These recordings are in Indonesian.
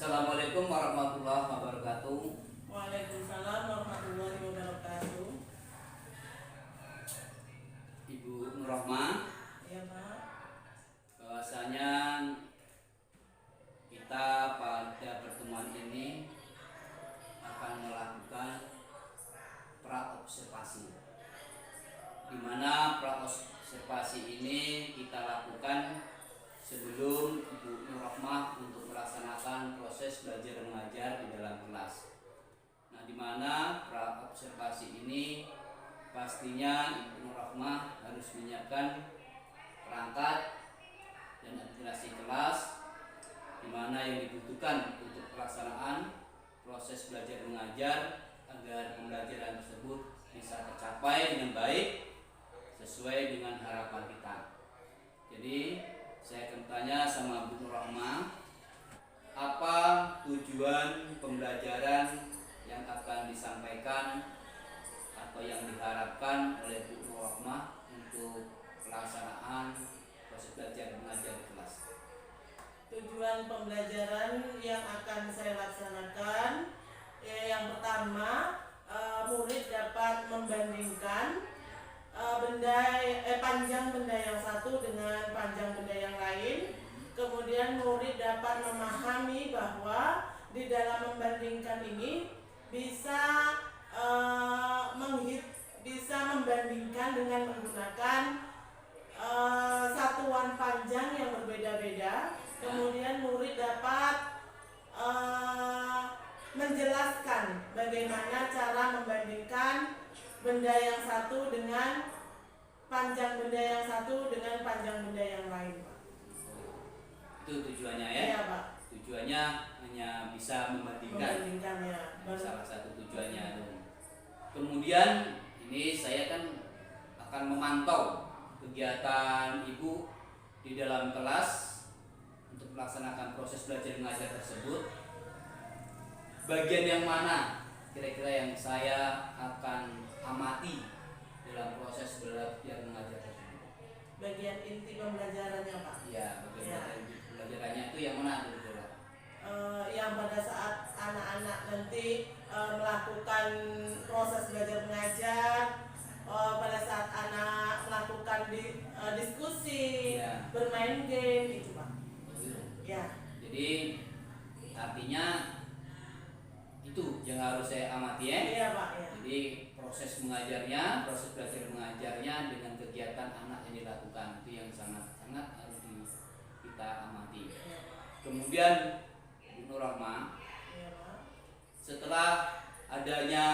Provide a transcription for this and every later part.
Assalamualaikum warahmatullahi wabarakatuh. Waalaikumsalam warahmatullahi wabarakatuh. Ibu Nurrohmah, Ya Pak. bahwasanya kita pada pertemuan ini akan melakukan praobservasi, di mana praobservasi ini kita lakukan sebelum Ibu Nurrohmah untuk melaksanakan proses belajar mengajar di dalam kelas. Nah, di mana praobservasi ini pastinya Ibu Nurrohmah harus menyiapkan perangkat dan administrasi kelas, di mana yang dibutuhkan untuk pelaksanaan proses belajar mengajar agar pembelajaran tersebut bisa tercapai dengan baik sesuai dengan harapan kita. Jadi saya akan tanya sama Bu Nurrohmah, apa tujuan pembelajaran yang akan disampaikan atau yang diharapkan oleh Bu Nurrohmah untuk pelaksanaan proses belajar mengajar di kelas. Tujuan pembelajaran yang akan saya laksanakan, yang pertama, murid dapat membandingkan panjang benda yang satu dengan panjang benda yang lain. Kemudian murid dapat memahami bahwa di dalam membandingkan ini bisa membandingkan dengan menggunakan satuan panjang yang berbeda-beda. Kemudian murid dapat menjelaskan bagaimana cara membandingkan benda yang satu dengan panjang benda yang satu dengan panjang benda yang lain, Pak. Itu tujuannya ya? Iya, Pak. Tujuannya hanya bisa membandingkan. Membandingkannya. Salah satu tujuannya. Kemudian ini saya kan akan memantau kegiatan Ibu di dalam kelas untuk melaksanakan proses belajar mengajar tersebut. Bagian yang mana kira-kira yang saya akan amati dalam proses belajar mengajar tersebut? Bagian inti pembelajarannya, Pak. Ya, bagian pembelajarannya itu yang mana dulu? Yang pada saat anak-anak nanti melakukan proses belajar mengajar, pada saat anak melakukan diskusi, Ya. bermain game, itu Pak. Ya. Jadi artinya itu yang harus saya amati ya. Iya Pak. Ya. Jadi proses mengajarnya, proses belajar mengajarnya dengan kegiatan anak yang dilakukan itu yang sangat-sangat harus kita amati. Ya, Kemudian Bu Nurrohmah, ya, Pak. setelah adanya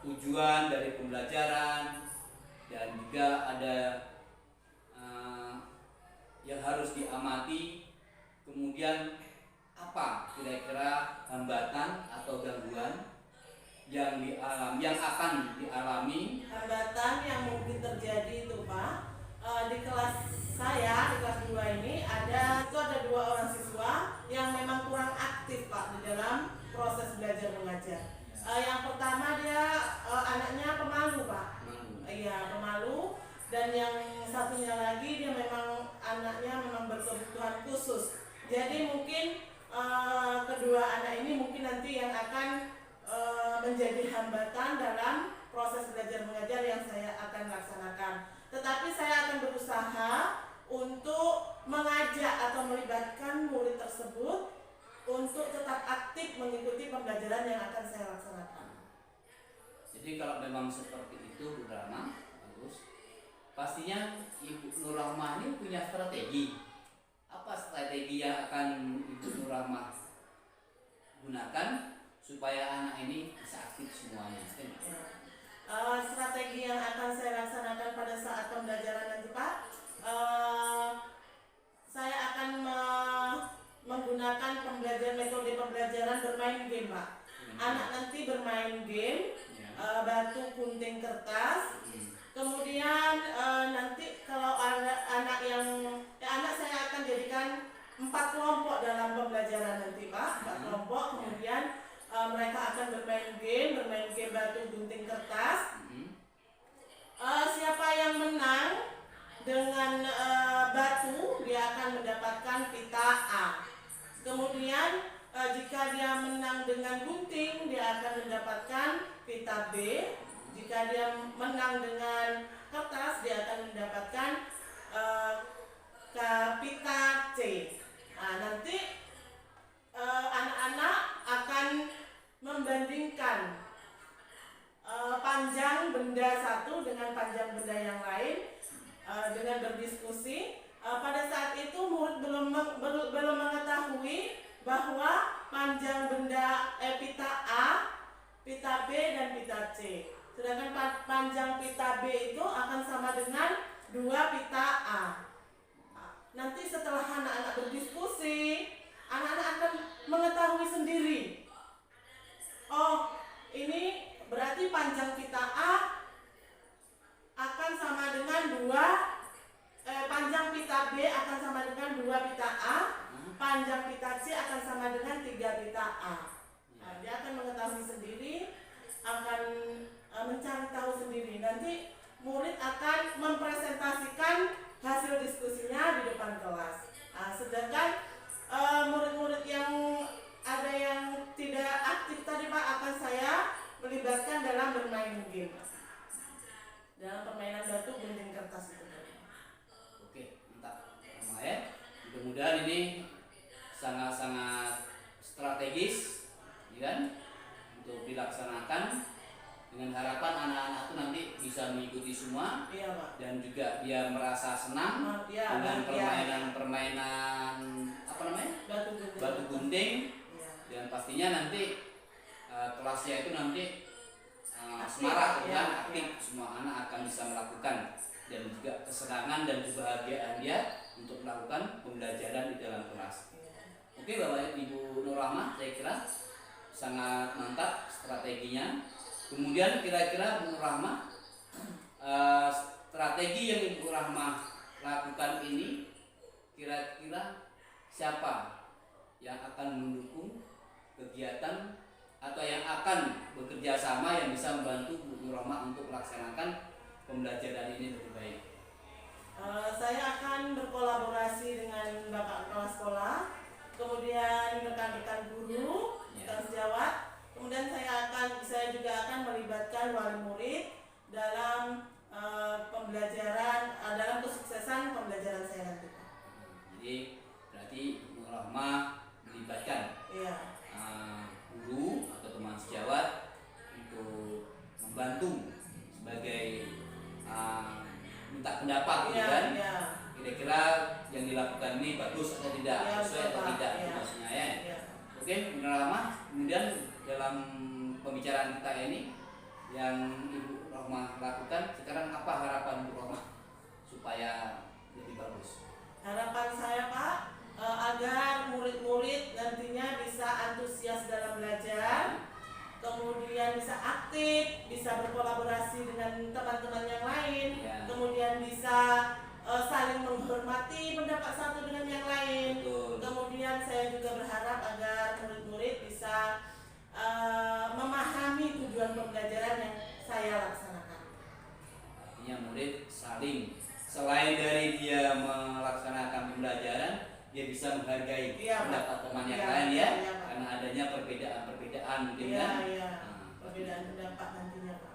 tujuan dari pembelajaran dan juga ada yang harus diamati, kemudian apa kira-kira hambatan atau gangguan yang akan dialami? Hambatan yang mungkin terjadi itu Pak, di kelas saya, di kelas 2 ini ada dua orang siswa yang memang kurang aktif Pak di dalam proses belajar mengajar. Yang pertama dia anaknya pemalu Pak. Iya, pemalu. Dan yang satunya lagi dia memang anaknya memang berkebutuhan khusus. Jadi mungkin kedua anak ini mungkin nanti yang akan menjadi hambatan dalam proses belajar mengajar yang saya akan laksanakan. Tetapi saya akan berusaha untuk mengajak atau melibatkan murid tersebut untuk tetap aktif mengikuti pembelajaran yang akan saya laksanakan. Jadi kalau memang seperti itu Bu Nurrohmah, bagus. Pastinya Ibu Nurrohmah ini punya strategi. Apa strategi yang akan Ibu Nurrohmah gunakan supaya anak ini bisa aktif semuanya? Strategi yang akan saya laksanakan pada saat pembelajaran nanti Pak, saya akan menggunakan metode pembelajaran bermain game Pak. Anak nanti bermain game, batu gunting kertas. Kemudian nanti kalau anak saya akan jadikan 4 kelompok dalam pembelajaran nanti Pak, 4 kelompok. Kemudian mereka akan bermain game batu gunting kertas. Siapa yang menang dengan batu dia akan mendapatkan pita A. Kemudian jika dia menang dengan gunting, dia akan mendapatkan pita B. Jika dia menang dengan kertas, dia akan mendapatkan pita C. Nah, nanti anak-anak akan membandingkan panjang benda satu dengan panjang benda yang lain dengan berdiskusi. Pada saat itu murid belum mengetahui bahwa panjang benda pita A, pita B dan pita C. Sedangkan panjang pita B itu akan sama dengan 2 pita A. Nanti setelah anak-anak berdiskusi, anak-anak akan mengetahui sendiri. Oh, ini berarti panjang pita A akan sama dengan 2, panjang pita B akan sama dengan 2 pita A, panjang pita C akan sama dengan 3 pita A. Nah, dia akan mengetahui sendiri, akan mencari tahu sendiri. Nanti murid akan mempresentasikan hasil diskusinya di depan kelas. Nah, sedangkan murid-murid yang ada yang tidak aktif tadi Pak, akan saya melibatkan dalam bermain game, dalam permainan batu gunting kertas itu. Oke, mantap. Sama ya. Mudah-mudahan ini sangat-sangat strategis, ya kan, untuk dilaksanakan dengan harapan anak-anak itu nanti bisa mengikuti semua. Iya, Pak. Dan juga dia merasa senang dengan permainan apa namanya, batu gunting. Ya. Dan pastinya nanti kelasnya itu nanti semarak, kan, aktif. Semua anak akan bisa melakukan, dan juga kesenangan dan kebahagiaan dia untuk melakukan pembelajaran di dalam kelas. Oke Bapak Ibu Nur Rahmah, saya kira sangat mantap strateginya. Kemudian kira-kira Bu Nur Rahmah, strategi yang Ibu Rahmah lakukan ini, kira-kira siapa yang akan mendukung kegiatan atau yang akan bekerja sama yang bisa membantu Bu Nur Rahmah untuk melaksanakan pembelajaran ini lebih baik? Saya akan berkolaborasi dengan Bapak Kepala Sekolah, kemudian rekan-rekan guru, rekan sejawat. Kemudian saya juga akan melibatkan wali murid dalam pembelajaran, dalam kesuksesan pembelajaran saya nanti. Jadi berarti Bu Nur Rahmah melibatkan guru atau teman sejawat untuk membantu sebagai minta pendapat, gitu kan? Kira-kira yang dilakukan ini bagus atau tidak, sesuai atau tidak, maksudnya ya. Oke, Bu Nur Rahmah. Kemudian dalam pembicaraan kita ini yang Ibu Rahmah lakukan sekarang, apa harapan Bu Rahmah supaya lebih bagus? Harapan saya Pak, agar murid-murid nantinya bisa antusias dalam belajar, kemudian bisa aktif, bisa berkolaborasi dengan teman-teman yang lain, kemudian bisa saling menghormati pendapat satu dengan yang lain. Kemudian saya juga berharap agar murid-murid bisa memahami tujuan pembelajaran yang saya laksanakan. Artinya murid saling, selain dari dia melaksanakan pembelajaran, dia bisa menghargai pendapat teman yang lain, ya, karena adanya perbedaan mungkin, kan? Perbedaan pendapat nantinya Pak.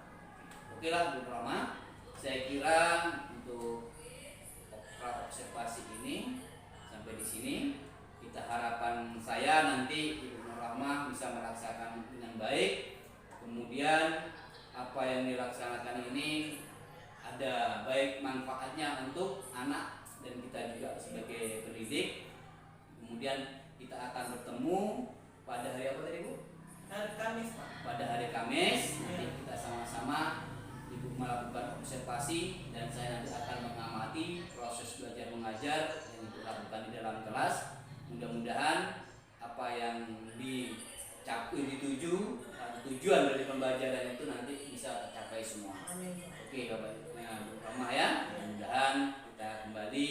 Oke lah Bu Rahmah, saya kira untuk observasi ini sampai di sini. Kita harapan saya nanti Ibu Nur Rahmah bisa melaksanakan dengan baik. Kemudian apa yang dilaksanakan ini ada baik manfaatnya untuk anak dan kita juga sebagai pendidik. Kemudian kita akan bertemu pada hari apa tadi Bu? Hari Kamis Pak. Pada hari Kamis nanti kita sama-sama Ibu melakukan observasi dan saya nanti akan mengamati proses belajar mengajar yang Ibu lakukan di dalam kelas. Mudah-mudahan apa yang dituju, tujuan dari pembelajaran itu nanti bisa tercapai semua. Amin. Oke Bapak Ibu Rahmah, ya. Mudah-mudahan kita kembali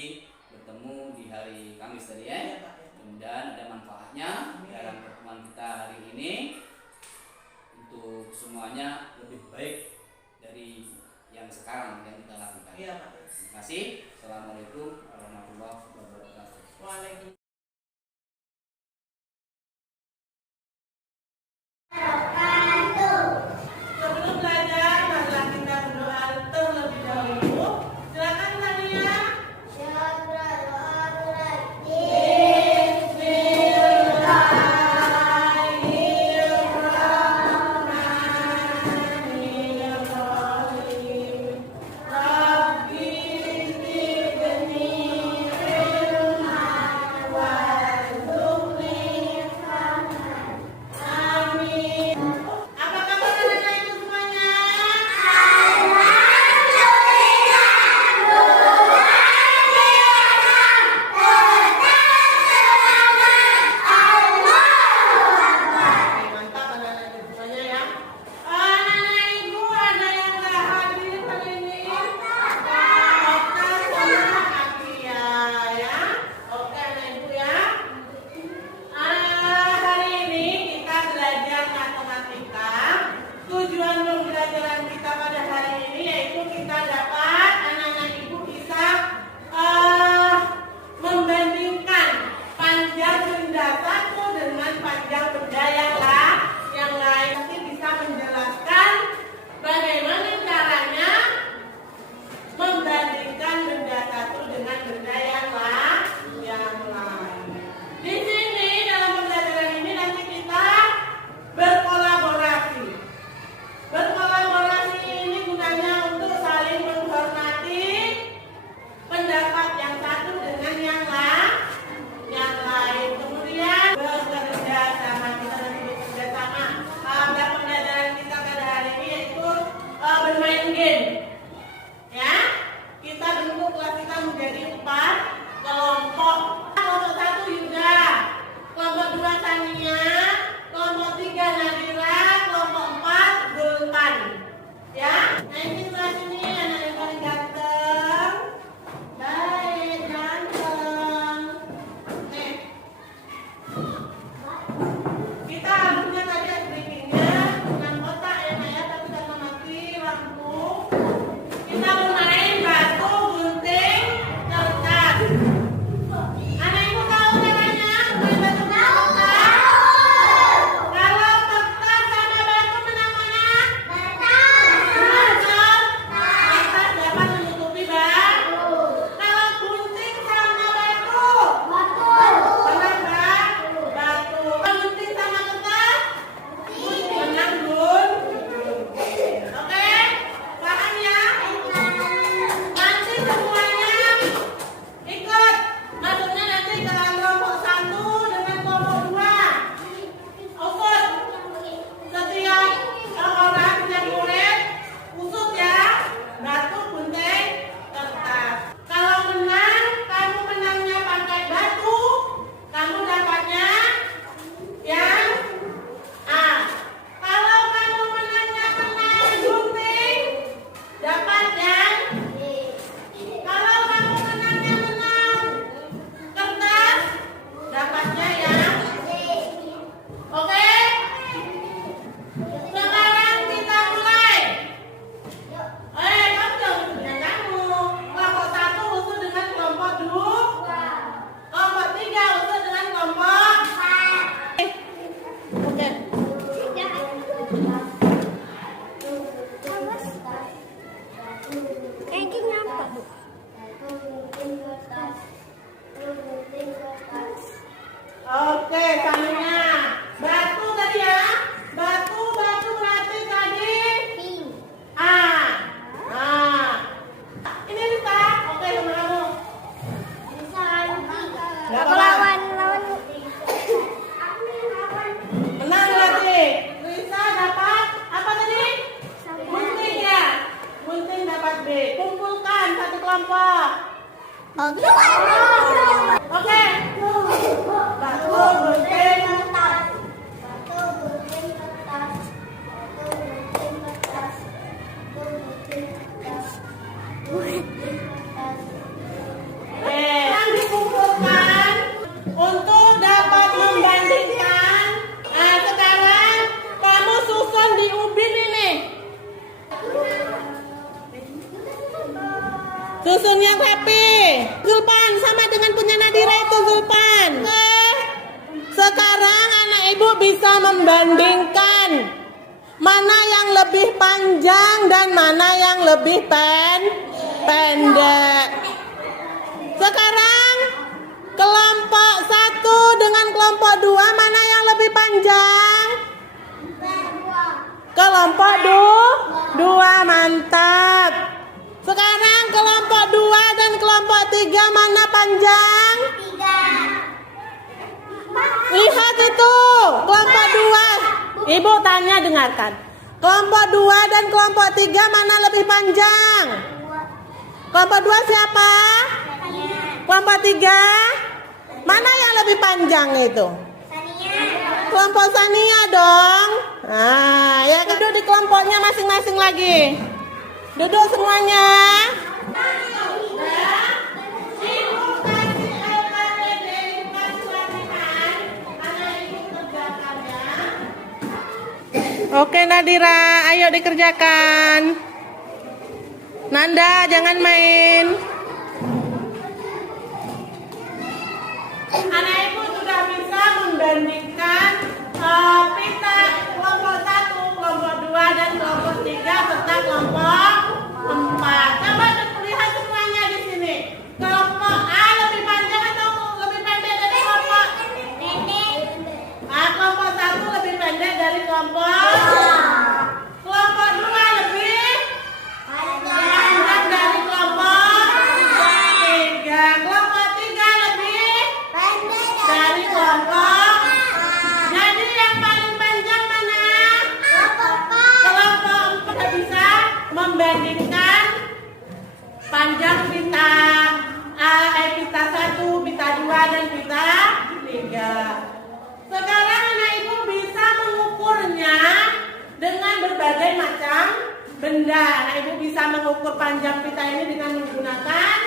bertemu di hari Kamis tadi, ya. Mudah-mudahan ada manfaatnya dalam pertemuan kita hari ini untuk semuanya lebih baik dari yang sekarang yang kita lakukan. Terima kasih. Assalamualaikum warahmatullahi wabarakatuh. Waalaikumsalam. Oke. Batu gunting kertas. Yang dikumpulkan untuk dapat membandingkan. Nah, sekarang kamu susun di ubin ini. Susun yang rapi. Zulpan sama dengan punya Nadira itu Zulpan. Sekarang anak ibu bisa membandingkan mana yang lebih panjang dan mana yang lebih pendek. Sekarang kelompok 1 dengan kelompok 2 mana yang lebih panjang? Kelompok 2, mantap. Sekarang kelompok 2 dan kelompok 3 mana panjang? Lihat itu, kelompok 2. Ibu tanya, dengarkan. Kelompok 2 dan kelompok 3 mana lebih panjang? Kelompok 2 siapa? Kelompok 3? Mana yang lebih panjang itu? Kelompok Sania dong. Nah, ya duduk di kelompoknya masing-masing lagi. Duduk semuanya. Oke Nadira, ayo dikerjakan. Nanda, jangan main. Anak ibu sudah bisa membandingkan pita kelompok 1, kelompok 2, dan kelompok 3 serta kelompok 4. Coba lihat semuanya di sini. Kelompok A lebih panjang atau lebih pendek dari kelompok? Kelompok 1 lebih pendek dari kelompok. Kelompok 2 lebih panjang dari kelompok 3. Kelompok 3 lebih dari kelompok. Jadi yang paling panjang mana? Kelompok 4 bisa membandingkan panjang pita pita 1, pita 2, dan pita 3. Sekarang anak ibu bisa mengukurnya dengan berbagai macam benda. Anak ibu bisa mengukur panjang pita ini dengan menggunakan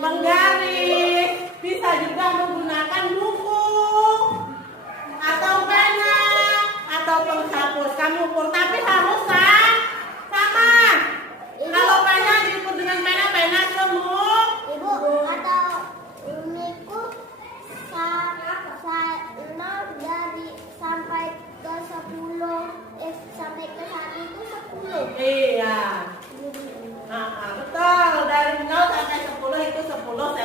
penggaris. Bisa juga menggunakan buku atau pena atau penghapus. Kamu ukur, tapi harus sama. Kalau pena diukur dengan pena semua. Ibu, atau uniku dari sampai ke 10 sampai ke 1 itu 10. Iya. Betul. Dari 0 sampai 10 itu 10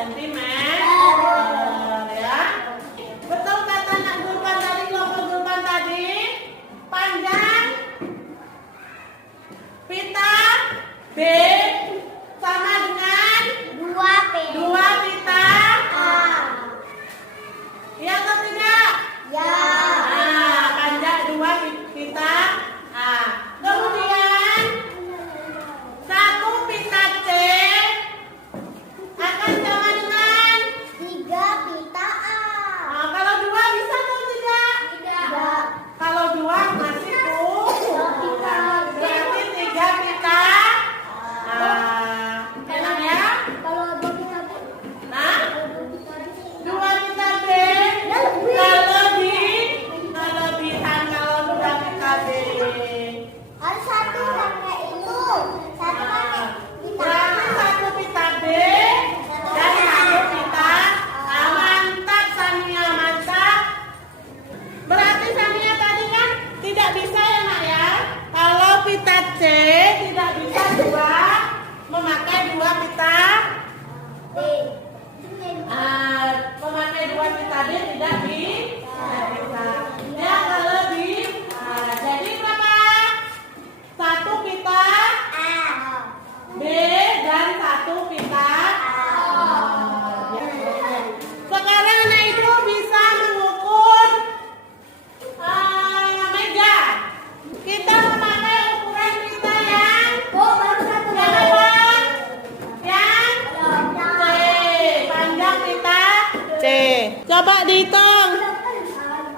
Coba dihitung.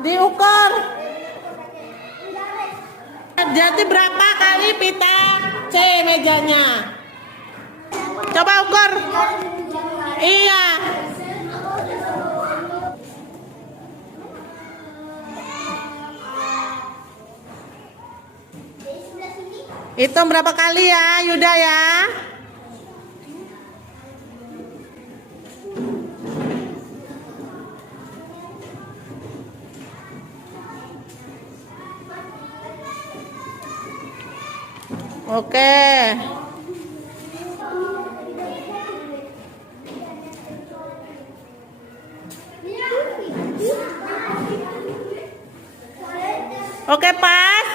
Diukur. Jadi berapa kali pita C mejanya? Coba ukur. Iya. Hitung berapa kali ya, Yuda ya? Oke. Oke, pas.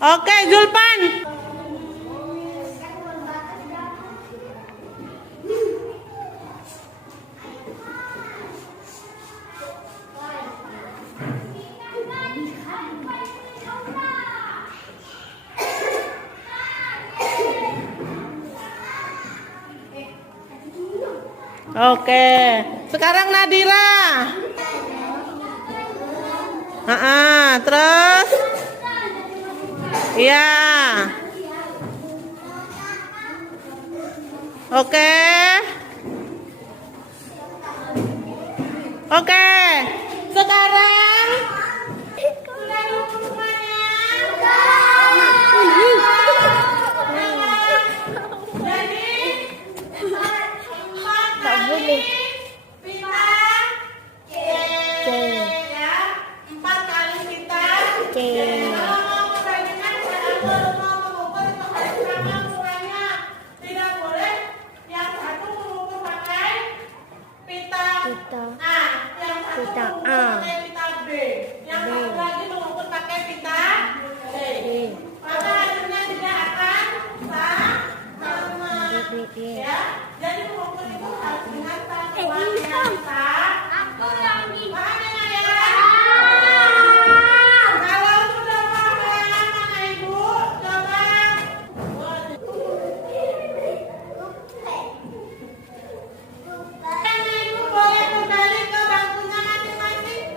Oke, Zulpan. Oke, sekarang Nadira. Terus, iya. Oke, oke. Sekarang sudah nunggu semuanya. Jadi empat kali pita C, ya. 4 kali pita C. Kalau mau pertandingan kalau mau mengukur itu harus sama ukurannya. Tidak boleh yang satu mengukur pakai pita A, yang satu mengukur pakai pita B, yang satu lagi mengukur pakai pita C. Maka hasilnya tidak akan sama. Ya, jadi mengukur itu harus dengan satuan yang paham ya? Kalau sudah paham, mana ibu? Coba. Mana ibu boleh kembali ke bangkunya masing-masing?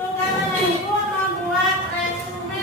Tugasnya ibu membuat resume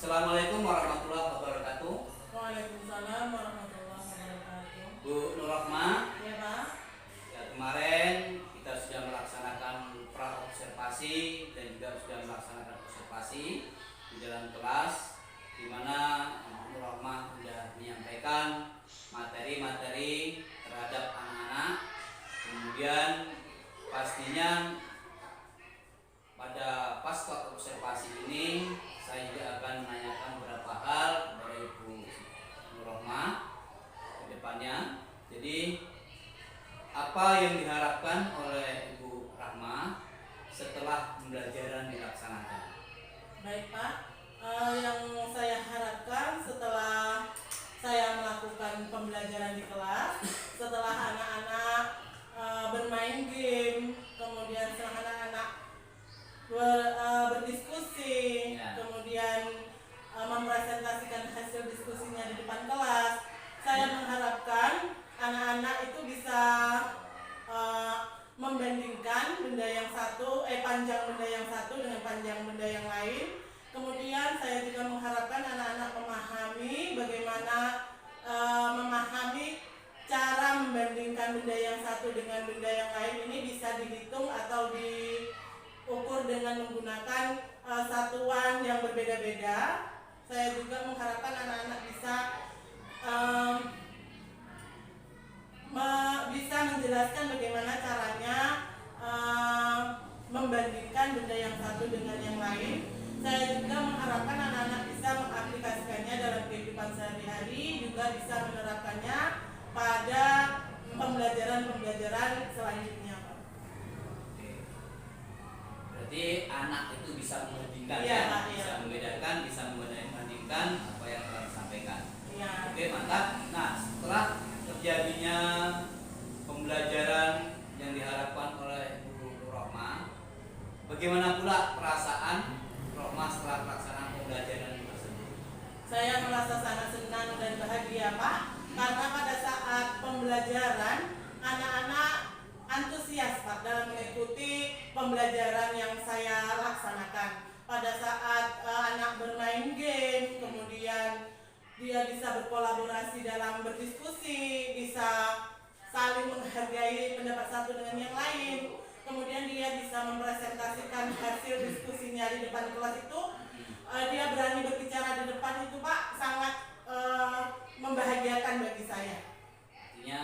Assalamualaikum warahmatullahi wabarakatuh. Waalaikumsalam warahmatullahi wabarakatuh. Bu Nur Rahmah, Ya Pak. ya, kemarin kita sudah melaksanakan pra-observasi dan juga sudah melaksanakan observasi di dalam kelas, di mana Bu Nur Rahmah sudah menyampaikan materi-materi terhadap anak-anak. Kemudian pastinya pada pasca observasi ini saya juga akan menanyakan beberapa hal kepada Ibu Nur Rahmah ke depannya. Jadi apa yang diharapkan oleh Ibu Rahmah setelah pembelajaran dilaksanakan? Baik Pak, yang saya harapkan setelah saya melakukan pembelajaran di kelas, setelah anak-anak bermain game, kemudian setelah anak-anak berdiskusi, Ya. kemudian mempresentasikan hasil diskusinya di depan kelas, saya mengharapkan anak-anak itu bisa membandingkan benda yang satu, panjang benda yang satu dengan panjang benda yang lain. Kemudian saya juga mengharapkan anak-anak memahami bagaimana memahami cara membandingkan benda yang satu dengan benda yang lain ini bisa dihitung atau diukur dengan menggunakan satuan yang berbeda-beda. Saya juga mengharapkan anak-anak bisa bisa menjelaskan bagaimana caranya membandingkan benda yang satu dengan yang lain. Saya juga mengharapkan anak-anak bisa mengaplikasikannya dalam kehidupan sehari-hari, juga bisa menerapkannya pada pembelajaran selanjutnya. Oke. Berarti anak itu bisa membandingkan, Iya, ya, iya. bisa membedakan, bisa membandingkan apa yang telah disampaikan. Ya. Oke, mantap. Nah, setelah terjadinya pembelajaran yang diharapkan oleh Bu Nur Rahmah, bagaimana pula perasaan Rahmah setelah pelaksanaan pembelajaran tersebut? Saya merasa sangat senang dan bahagia Pak, karena pada saat pembelajaran anak-anak antusias Pak dalam mengikuti pembelajaran yang saya laksanakan. Pada saat anak bermain game, kemudian dia bisa berkolaborasi dalam berdiskusi, bisa saling menghargai pendapat satu dengan yang lain. Kemudian dia bisa mempresentasikan hasil diskusinya di depan kelas itu. Dia berani berbicara di depan itu Pak, sangat membahagiakan bagi saya. Artinya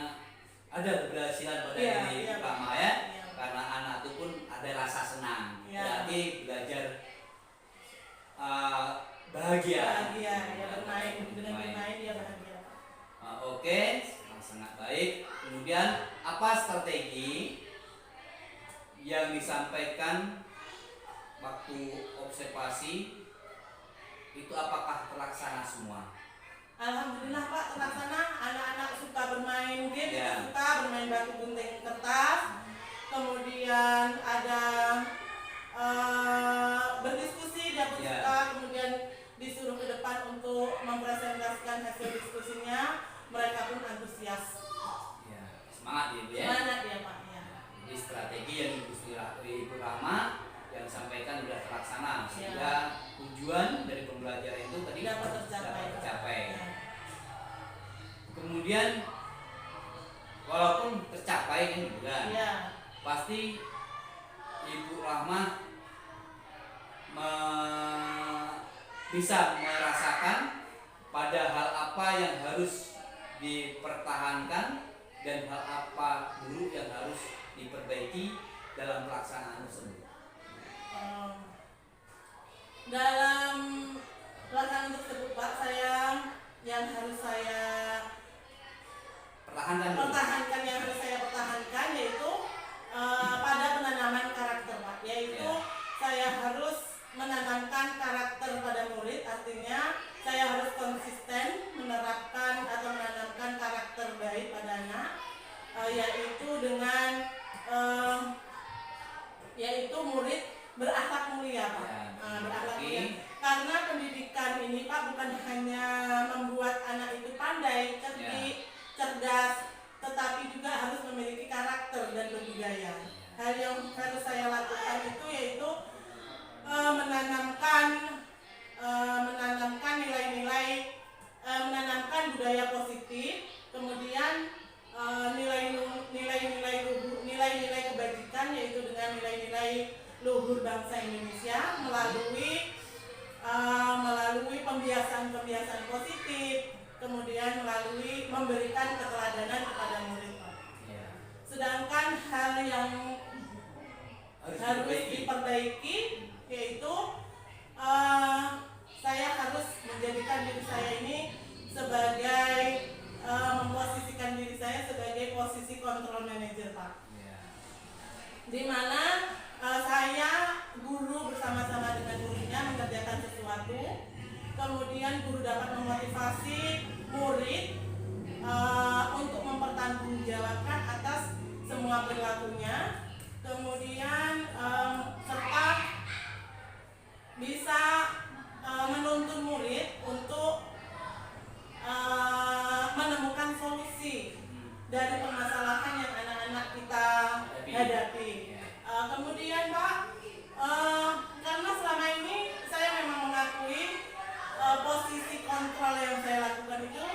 ada keberhasilan pada Iya, diri iya, pertama Pak. ya, Iya. karena anak itu pun ada rasa senang. Iya. Berarti belajar bahagia. Bahagia, ya bermain dengan bermain dia bahagia. Oke, sangat baik. Kemudian apa strategi yang disampaikan waktu observasi itu, apakah terlaksana semua? Alhamdulillah Pak, terlaksana. Anak-anak suka bermain game, Ya. suka bermain batu gunting kertas. Kemudian ada berdiskusi, dia pun Ya. suka. Kemudian disuruh ke depan untuk mempresentasikan hasil diskusinya, mereka pun antusias. Ya, semangat ya, Bu ya. Semangat ya Pak ya. Jadi strategi yang Ibu Rahmah yang disampaikan sudah terlaksana, sehingga tujuan dari pembelajaran itu tadi Dapat tercapai. Ya. Kemudian walaupun tercapai kan juga, Ya. pasti Ibu Rahmah bisa merasakan pada hal apa yang harus dipertahankan dan hal apa dulu yang harus diperbaiki dalam pelaksanaan tersebut. Dalam pelaksanaan tersebut Pak, yang harus saya pertahankan yaitu pada penanaman karakter Pak, yaitu Ya. saya harus menanamkan karakter pada murid. Artinya saya harus konsisten menerapkan atau menanamkan karakter baik pada anak, yaitu dengan yaitu murid berakhlak mulia Pak. Ya, Berakhlak oke. mulia. Karena pendidikan ini Pak bukan hanya membuat anak itu pandai, cerdik, cerdas, tetapi juga harus memiliki karakter dan berbudaya. Hal yang harus saya lakukan itu yaitu menanamkan kebiasaan-kebiasaan positif, kemudian melalui memberikan keteladanan kepada murid, Pak. Ya. Sedangkan hal yang harus diperbaiki yaitu saya harus menjadikan diri saya ini sebagai memposisikan diri saya sebagai posisi control manager, Pak. Ya. Di mana saya guru bersama-sama dengan muridnya mengerjakan sesuatu, kemudian guru dapat memotivasi murid untuk mempertanggungjawabkan atas semua perilakunya, kemudian serta bisa menuntun murid untuk menemukan solusi dari permasalahan yang anak-anak kita hadapi. Kemudian Pak, karena selama ini saya memang mengakui posisi kontrol yang saya lakukan itu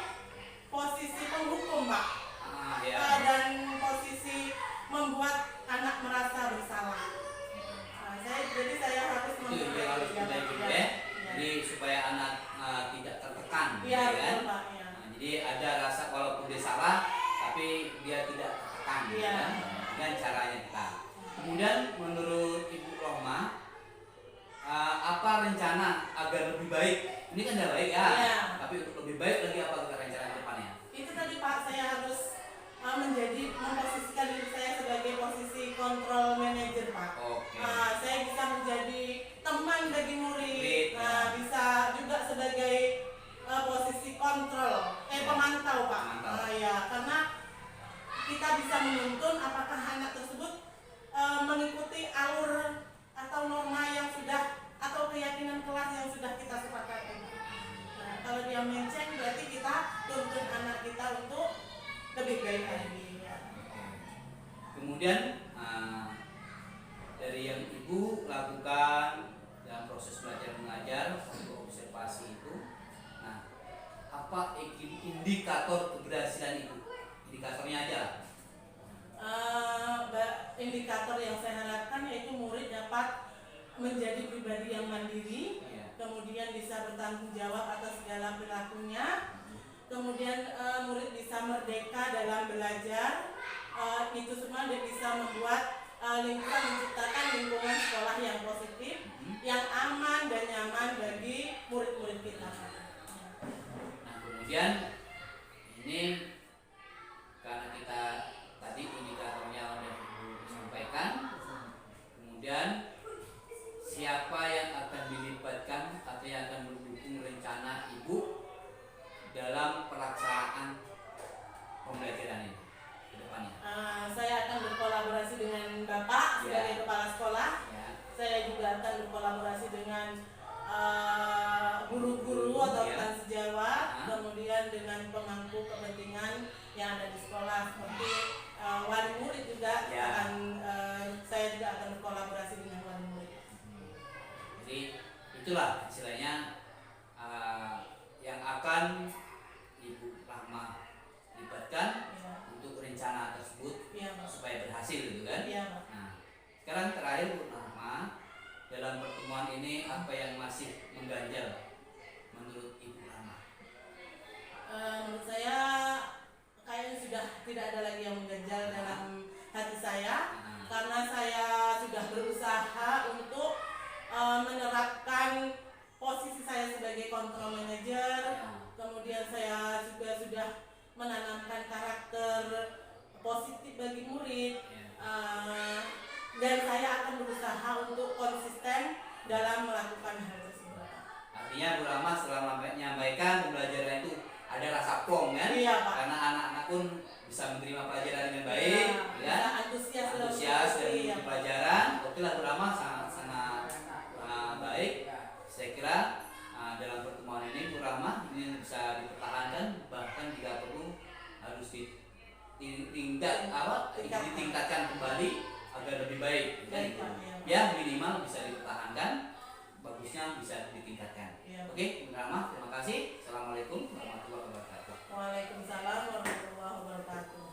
posisi penghukum, Pak. Dan posisi membuat anak merasa bersalah. Jadi saya harus ya. Jadi supaya anak tidak tertekan, ya, kan? betul, Pak, ya. Nah, jadi ada rasa walaupun dia salah, tapi dia tidak tertekan, ya. Kan? Dengan caranya kita. Kemudian menurut Ibu Rohmah, apa rencana agar lebih baik? Ini kan udah baik ya, tapi untuk lebih baik lagi apa rencana ke depannya? Itu tadi Pak, saya harus memposisikan diri saya sebagai posisi control manager, Pak. Saya bisa menjadi teman bagi murid, bisa juga sebagai posisi kontrol, pemantau, Pak. Ya, karena kita bisa menuntun apakah anak tersebut mengikuti alur atau norma yang sudah atau keyakinan kelas yang sudah kita sepakati. Kalau dia menceng, berarti kita tuntun anak kita untuk lebih baik lagi. Kemudian dari yang Ibu lakukan dalam proses belajar mengajar untuk observasi itu, nah apa indikator keberhasilan itu? Indikatornya aja. Indikator yang saya harapkan yaitu murid dapat menjadi pribadi yang mandiri, kemudian bisa bertanggung jawab atas segala perilakunya, kemudian murid bisa merdeka dalam belajar. Itu semua dia bisa membuat menciptakan lingkungan sekolah yang positif, yang aman dan nyaman bagi murid-murid kita. Nah, kemudian ini karena kita tadi indikatornya sudah Ibu sampaikan, kemudian siapa yang akan dilibatkan atau yang akan mendukung rencana Ibu dalam pelaksanaan pembelajaran ini ke depannya? Saya akan berkolaborasi dengan Bapak sebagai kepala sekolah. Saya juga akan berkolaborasi dengan guru-guru atau rekan sejawat, kemudian dengan pemangku kepentingan yang ada di sekolah seperti wali murid juga saya juga akan berkolaborasi dengan wali murid. Jadi itulah istilahnya yang akan Ibu Rahmah libatkan untuk rencana tersebut supaya berhasil, gitu kan? Nah, sekarang terakhir Bu Rahmah, dalam pertemuan ini apa yang masih mengganjal menurut Ibu Rahmah? Menurut saya kayaknya sudah tidak ada lagi yang mengganjal dalam hati saya, karena saya sudah berusaha untuk menerapkan posisi saya sebagai control manager, kemudian saya juga sudah menanamkan karakter positif bagi murid, dan saya akan berusaha untuk konsisten dalam melakukan hal tersebut. Artinya Bu Rahmah setelah menyampaikan pembelajaran itu ada rasa plong, kan? Iya, Pak. Karena anak-anak pun bisa menerima pelajaran dengan baik, ya, antusias dan pelajaran. Oke lah, Bu Rahmah sangat baik. Saya kira dalam pertemuan ini Bu Rahmah ini bisa dipertahankan, bahkan jika perlu harus ditingkatkan kembali agar lebih baik. Ya, minimal bisa dipertahankan, bagusnya bisa ditingkatkan. Oke, Bu Rahmah, terima kasih. Assalamualaikum warahmatullahi wabarakatuh. Waalaikumsalam warahmatullahi wabarakatuh.